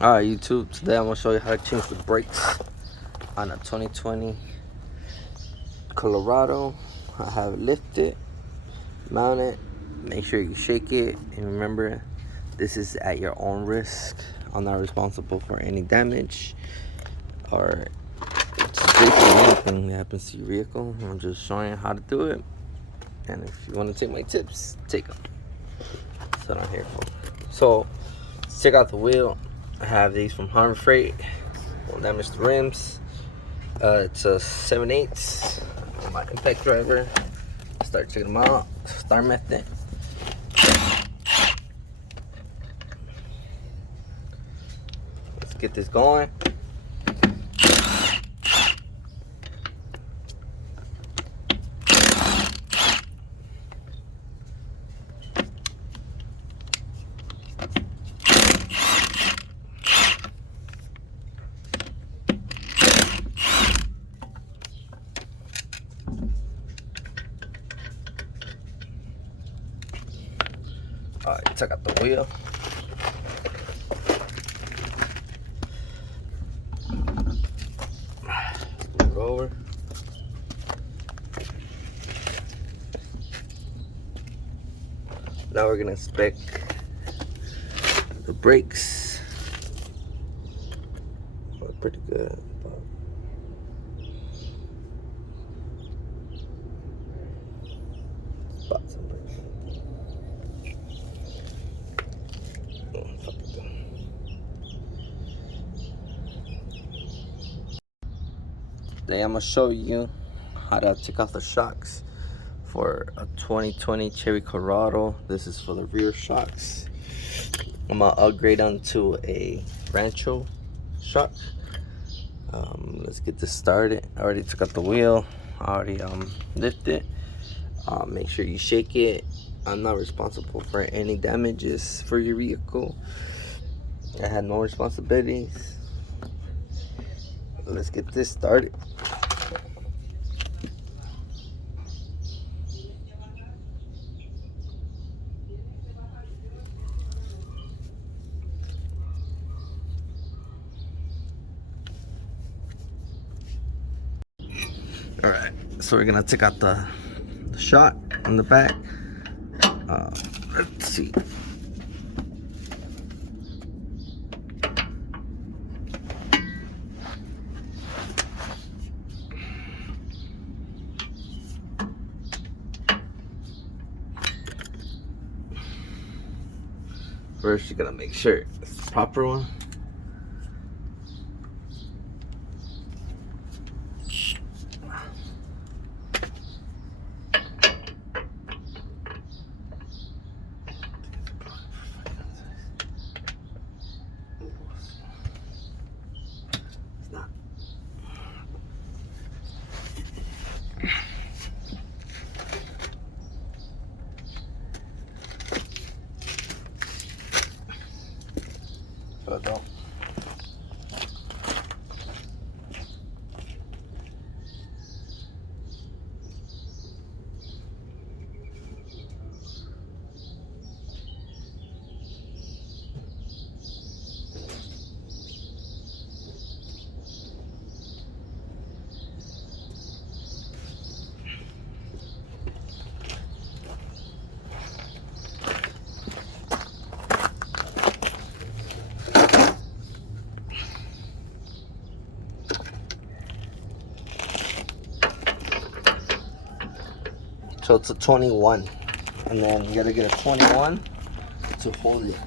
Alright, YouTube, today I'm going to show you how to change the brakes on a 2020 Colorado. I have it lifted, mount it, make sure you shake it, and remember, this is at your own risk. I'm not responsible for any damage or anything that happens to your vehicle. I'm just showing you how to do it, and if you want to take my tips, take them. That's what I'm here for. So, let's check out the wheel. I have these from Harbor Freight. Won't damage the rims. It's a 7/8 on my impact driver. Start checking them out. Start method. Let's get this going. Alright, check out the wheel. Move it over. Now we're gonna inspect the brakes. Look pretty good. Spot some brakes. Today I'm gonna show you how to take off the shocks for a 2020 Chevy Colorado. This is for the rear shocks. I'm gonna upgrade onto a Rancho shock. Let's get this started. I already took out the wheel. I already lifted. Make sure you shake it. I'm not responsible for any damages for your vehicle. I had no responsibilities. Let's get this started. All right, so we're gonna take out the shock in the back. Let's see. First, you're gonna make sure it's the proper one. It's not. So don't. So it's a 21, and then you gotta get a 21 to hold it.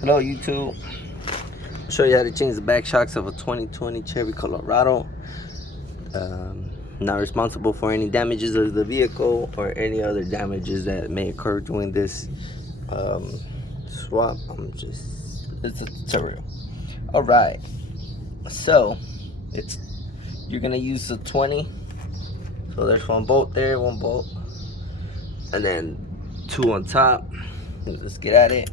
Hello YouTube. show you how to change the back shocks of a 2020 Chevy Colorado. Not responsible for any damages of the vehicle or any other damages that may occur during this swap. It's a tutorial. All right, so you're gonna use the 20. So there's one bolt there, one bolt, and then 2 on top. Let's get at it.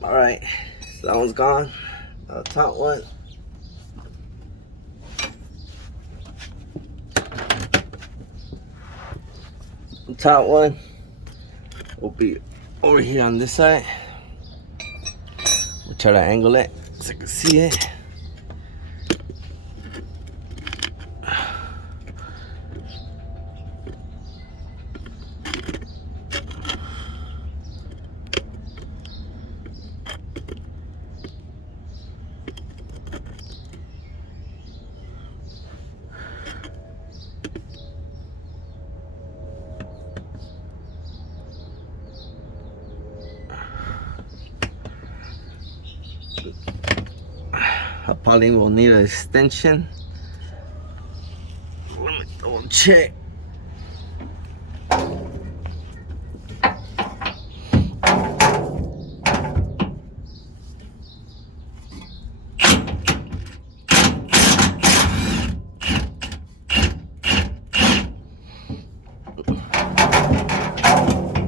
All right, so that one's gone. Now the top one. The top one will be over here on this side. We'll try to angle it so I can see it. I probably will need an extension. Let me double check.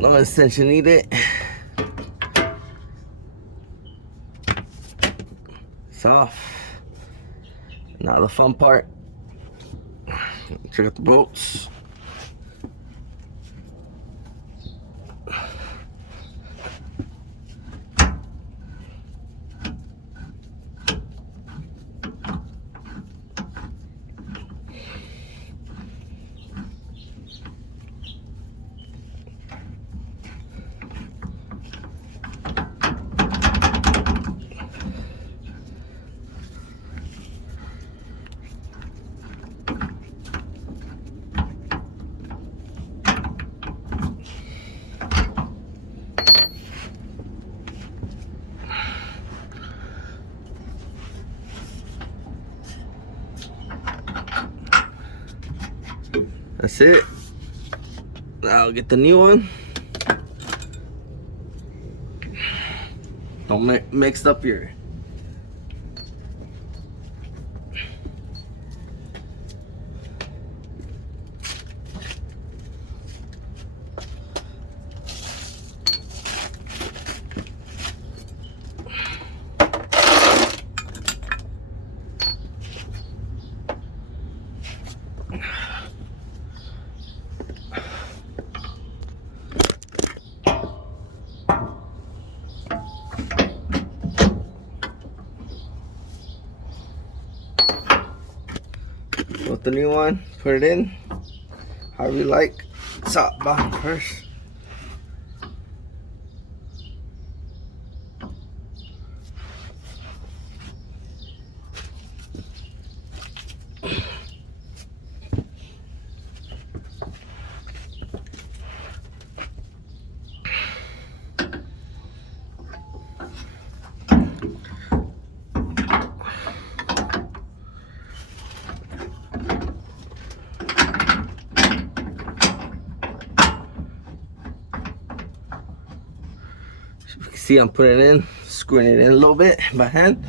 No extension needed. It's off. Now the fun part. Check out the bolts. That's it. Now I'll get the new one. Don't mix up your with the new one, put it in however you like. Top, bottom first. see, I'm putting it in, screwing it in a little bit by hand.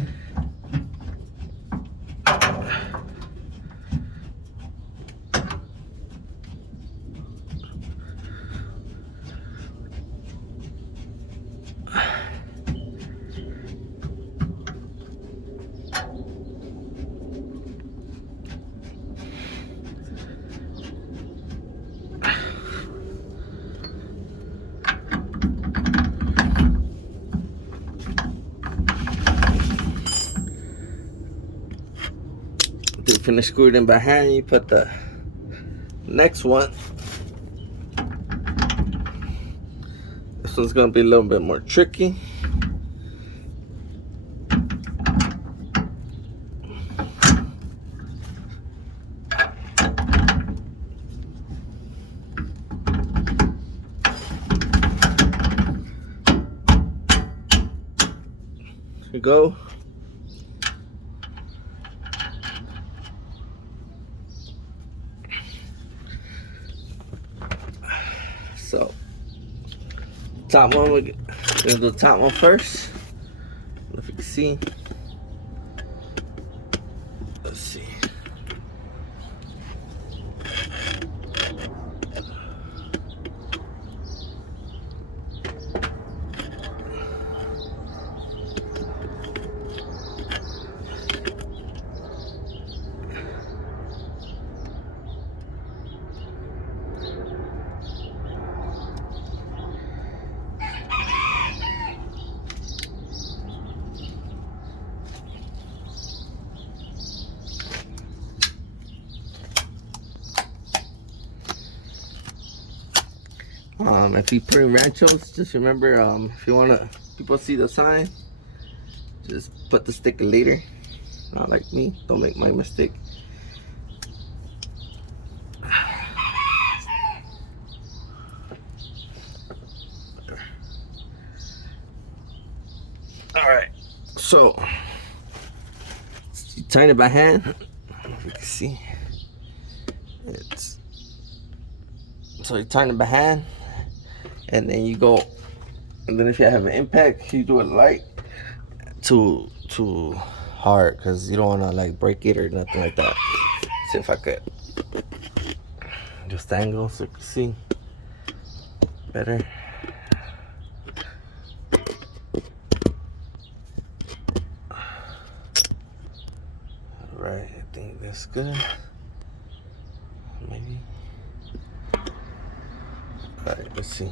Then finish screwing it in by hand. You put the next one. This one's gonna be a little bit more tricky. Here we go. So, top one, we're gonna do the top one first. I don't know if you can see. Let's see. If you put in Ranchos, just remember, if you wanna, people see the sign, just put the sticker later. Not like me, don't make my mistake. Alright, so, you turn it by hand. I don't know if you can see. So you turn it by hand. And then you go, and then if you have an impact, you do it light to hard, because you don't want to like break it or nothing like that. See if I could just angle so you can see better. Alright, I think that's good. Maybe. Alright, let's see.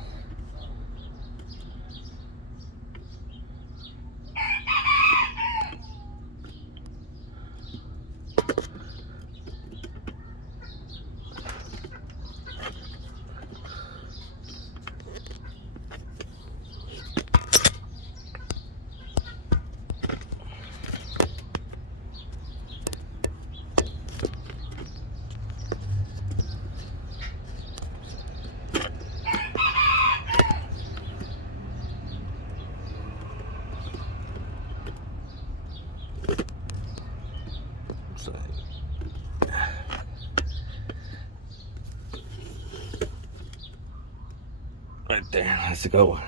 Right there, that's a good one.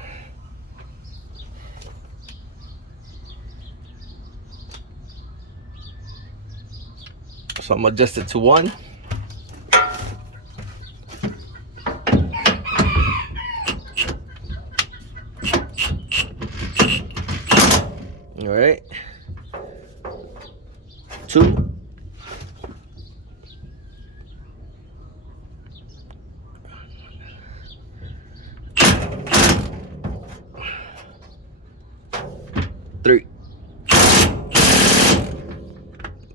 So I'm gonna adjust it to 1. All right. 2. 3.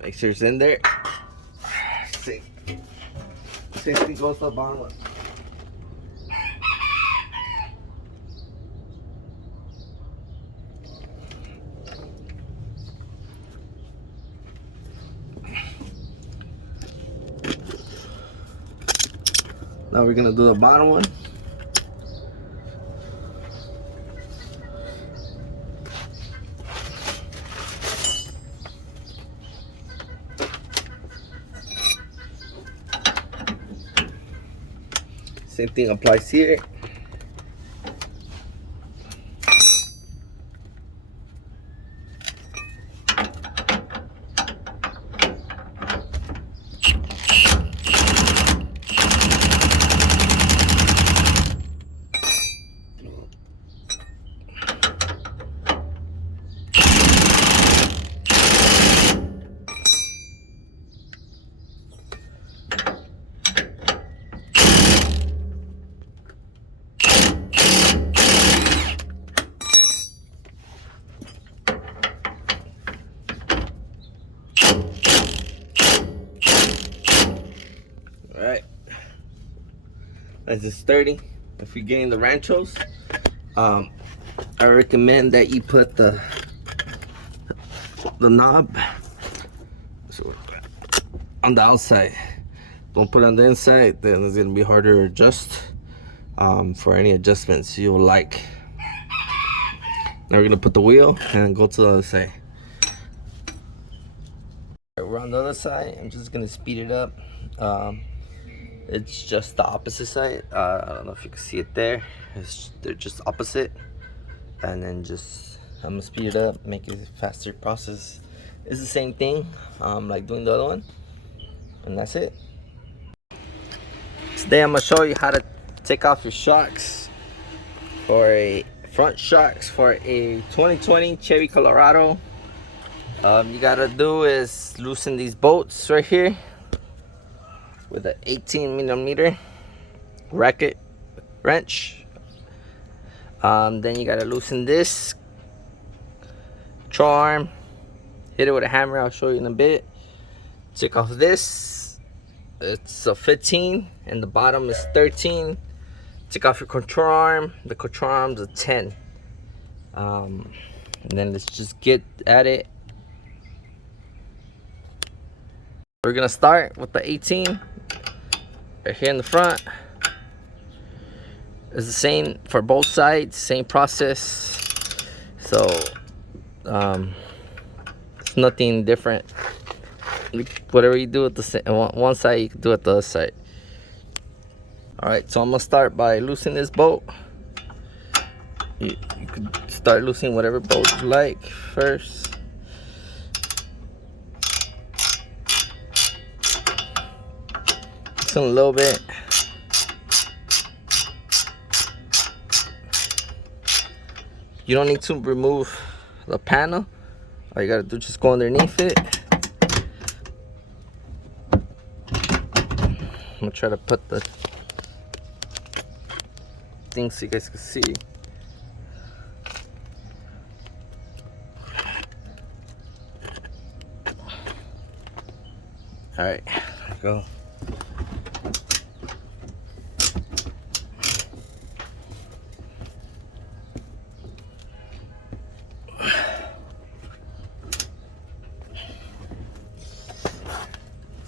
Make sure it's in there. Same thing goes for the bottom one. Now we're gonna do the bottom one. Same thing applies here. As it's sturdy. If you're getting the Ranchos, I recommend that you put the knob on the outside. Don't put it on the inside, then it's gonna be harder to adjust for any adjustments you will like. Now we're gonna put the wheel and go to the other side. We're on the other side. I'm just gonna speed it up. It's just the opposite side. I don't know if you can see it there. They're just opposite. And then I'm gonna speed it up, make it a faster process. It's the same thing, like doing the other one. And that's it. Today I'm gonna show you how to take off your shocks for a front shocks for a 2020 Chevy Colorado. You gotta do is loosen these bolts right here with an 18mm racket wrench. Then you gotta loosen this control arm, hit it with a hammer. I'll show you in a bit. Take off this, it's a 15 and the bottom is 13. Take off your control arm, the control arm's a 10. And then let's just get at it. We're gonna start with the 18 right here in the front. It's the same for both sides, same process. So it's nothing different. Whatever you do at the one side, you can do at the other side. All right, so I'm gonna start by loosening this bolt. You could start loosening whatever bolt you like first. A little bit. You don't need to remove the panel. All you gotta do is just go underneath it. I'm gonna try to put the thing so you guys can see. All right, go.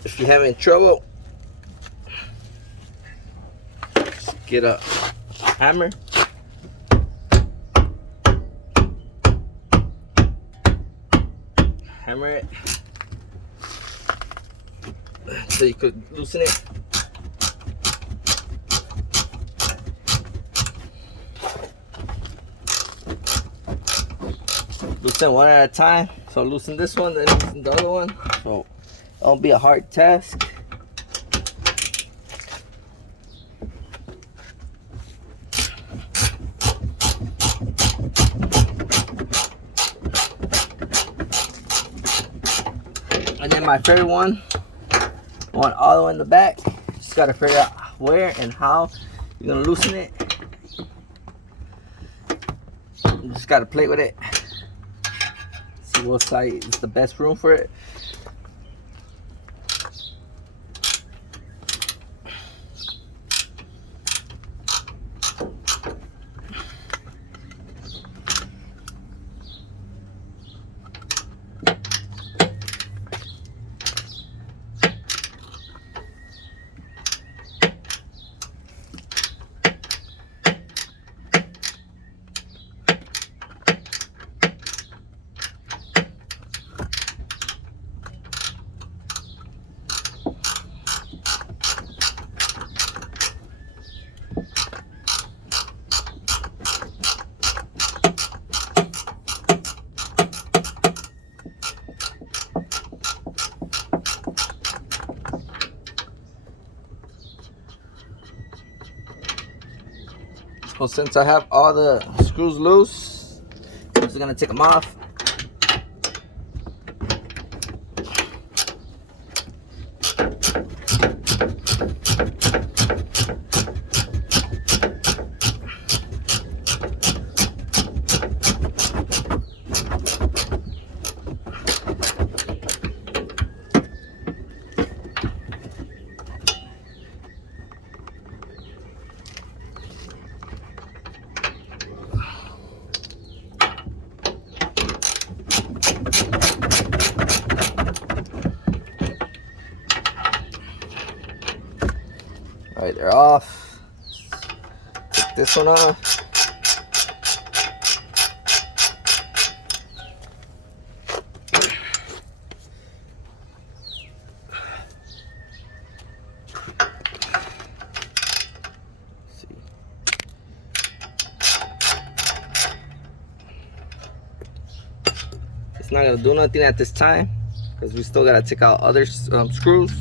If you're having trouble, just get a hammer. Hammer it so you could loosen it. Loosen one at a time. So loosen this one, then loosen the other one. So it'll be a hard task. And then my favorite one all the way in the back. Just gotta figure out where and how you're gonna loosen it. You just gotta play with it. See what side is the best room for it. Well, since I have all the screws loose, I'm just gonna take them off. They're off. Take this one off. It's not gonna do nothing at this time because we still gotta take out other screws.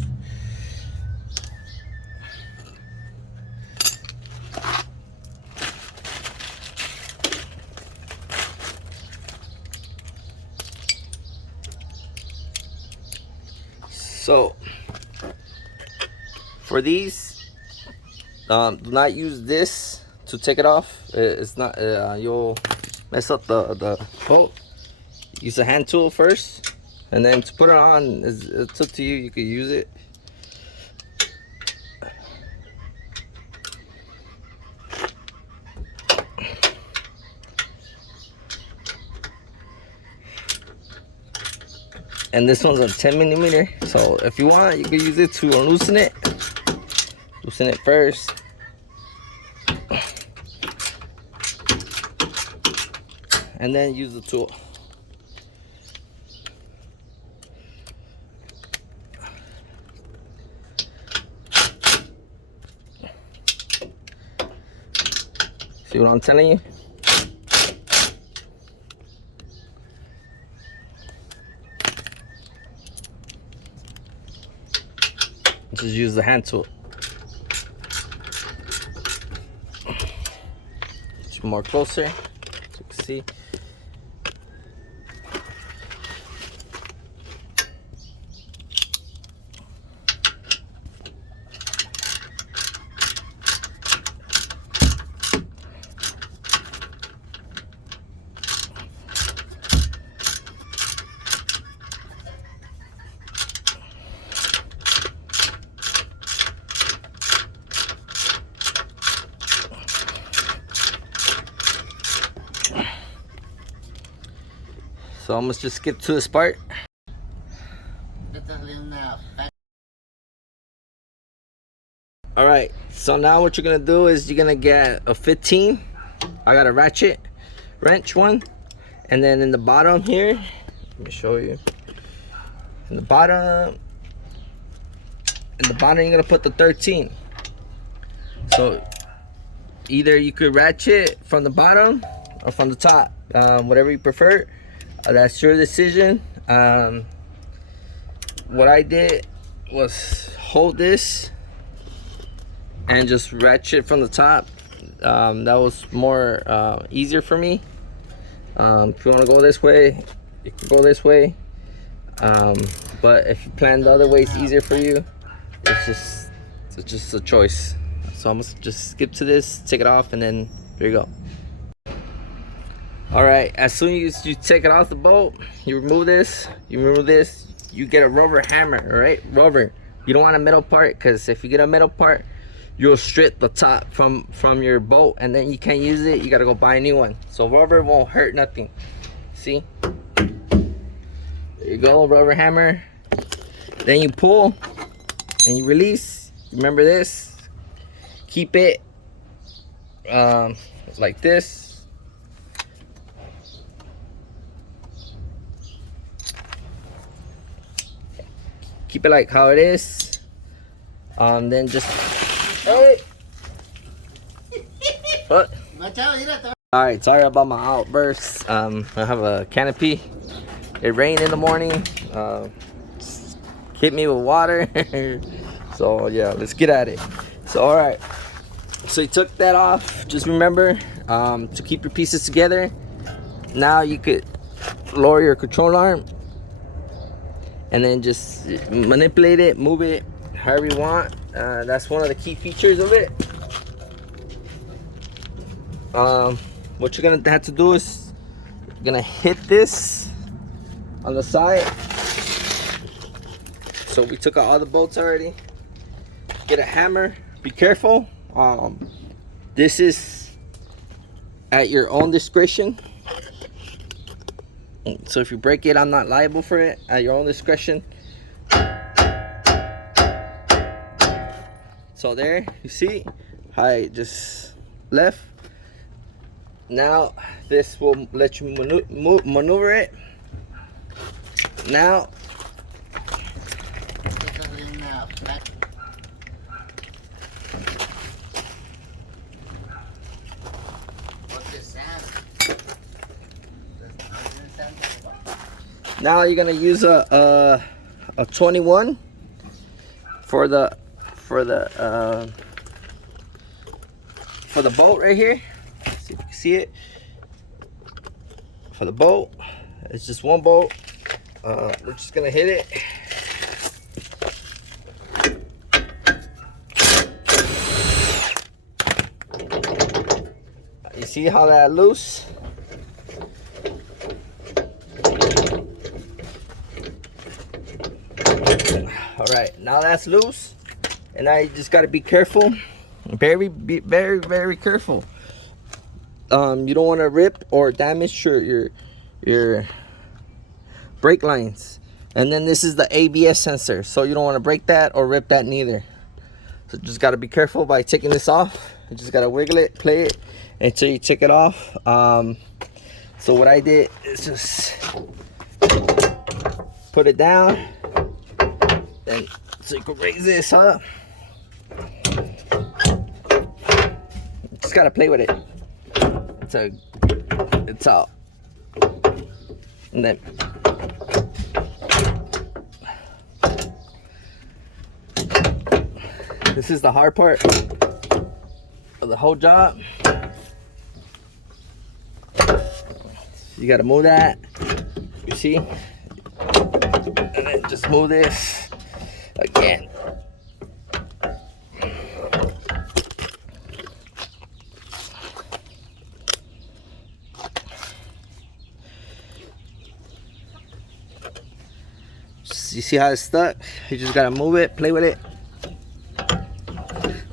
So for these, do not use this to take it off. It's not you'll mess up the bolt. Use a hand tool first, and then to put it on, it's up to you. You could use it. And this one's a 10mm, so if you want, you can use it to loosen it. Loosen it first. And then use the tool. See what I'm telling you? Just use the hand tool. Get you more closer so you can see. So I'm gonna just skip to this part. Alright, so now what you're gonna do is you're gonna get a 15. I got a ratchet wrench one. And then in the bottom here, let me show you. In the bottom you're gonna put the 13. So either you could ratchet from the bottom or from the top, whatever you prefer. That's your decision. What I did was hold this and just ratchet from the top. That was more easier for me. If you want to go this way, you can go this way. But if you plan the other way, it's easier for you. It's just a choice. So I'm gonna just skip to this, take it off, and then there you go. Alright, as soon as you take it off the bolt, you remove this, you get a rubber hammer, alright? Rubber. You don't want a metal part, because if you get a metal part, you'll strip the top from your bolt, and then you can't use it. You gotta go buy a new one. So rubber won't hurt nothing. See? There you go, rubber hammer. Then you pull, and you release. Remember this? Keep it like this. Keep it like how it is. Then just hey. What? Alright, sorry about my outbursts. I have a canopy. It rained in the morning. Hit me with water. So yeah, let's get at it. So alright. So you took that off. Just remember to keep your pieces together. Now you could lower your control arm and then just manipulate it, move it however you want. That's one of the key features of it. What you're gonna have to do is you're gonna hit this on the side. So we took out all the bolts already. Get a hammer. Be careful. This is at your own discretion. So if you break it, I'm not liable for it. At your own discretion. So there, you see how I just left. Now this will let you maneuver it. Now you're gonna use a 21 for the bolt right here. See if you can see it. For the bolt, it's just one bolt. We're just gonna hit it. You see how that loose? All right, now that's loose, and now you just gotta be careful, very careful. You don't want to rip or damage your brake lines. And then this is the ABS sensor, so you don't want to break that or rip that neither. So just got to be careful by taking this off. You just got to wiggle it, play it until you take it off. So what I did is just put it down, then so you can raise this up. Just got to play with it. It's out. And then this is the hard part of the whole job. You gotta move that, you see, and then just move this again. You see how it's stuck? You just gotta move it, play with it.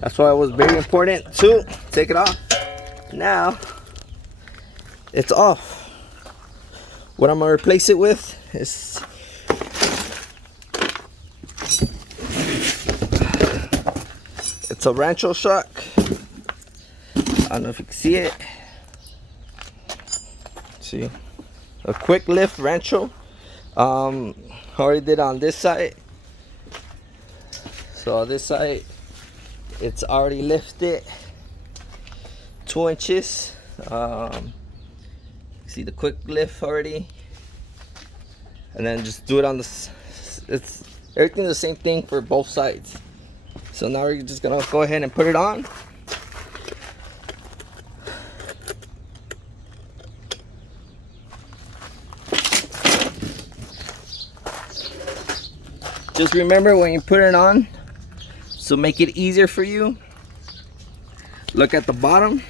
That's why it was very important to take it off. Now it's off. What I'm gonna replace it with is it's a Rancho shock. I don't know if you can see it. See, a quick lift Rancho. Already did on this side. So on this side, it's already lifted 2 inches. See the quick lift already, and then just do it on the. It's everything the same thing for both sides. So now we're just gonna go ahead and put it on. Just remember when you put it on, so make it easier for you, look at the bottom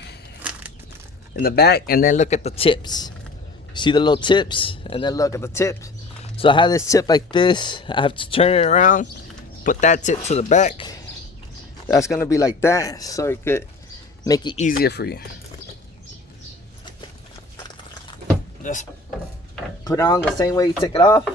in the back, and then look at the tips. See the little tips, and then look at the tips. So I have this tip like this. I have to turn it around, put that tip to the back. That's gonna be like that, so it could make it easier for you. Just put it on the same way you take it off.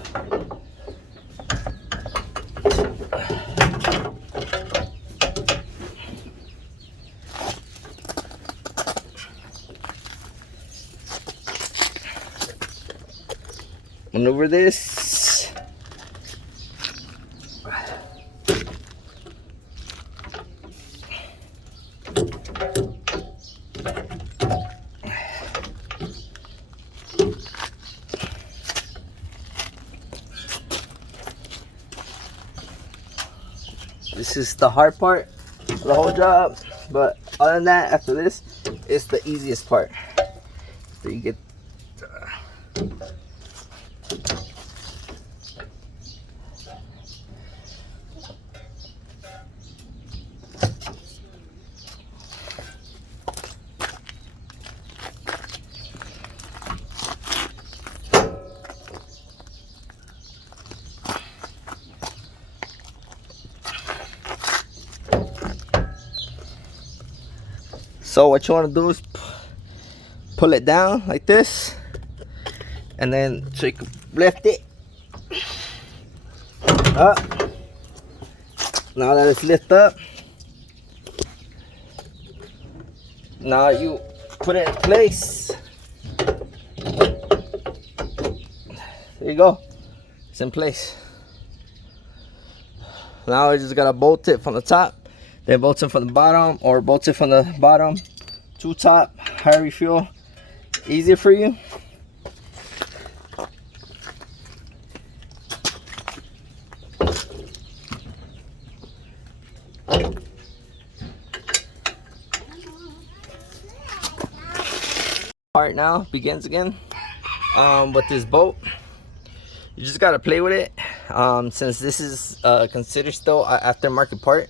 Maneuver this. This is the hard part of the whole job, but other than that, after this, it's the easiest part. So you get so what you want to do is pull it down like this, and then so you can lift it up. Now that it's lifted up, Now you put it in place. There you go. It's in place. Now I just gotta bolt it from the top, then bolt it from the bottom, or bolt it from the bottom to top, however you feel easier for you. Part now begins again with this bolt. You just gotta play with it. Since this is considered still an aftermarket part,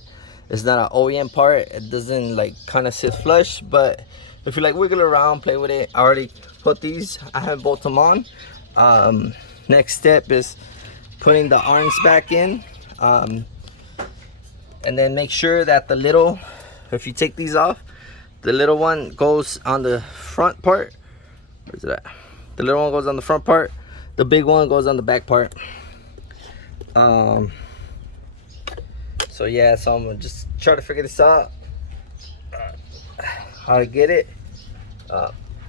it's not an OEM part. It doesn't like kind of sit flush, but if you like wiggle around, play with it. I already put these, I haven't bolted them on. Next step is putting the arms back in, and then make sure that the little, if you take these off, the little one goes on the front part. Where's it at? The little one goes on the front part, the big one goes on the back part. So yeah, so I'm gonna just try to figure this out, how to get it.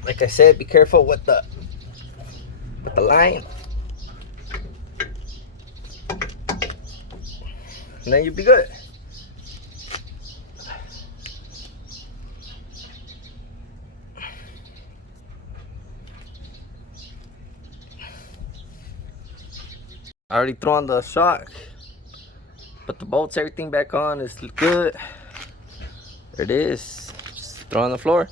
Like I said, be careful with the line, and then you'll be good. I already threw on the shock, put the bolts, everything back on. It's good. There it is. Just throw on the floor.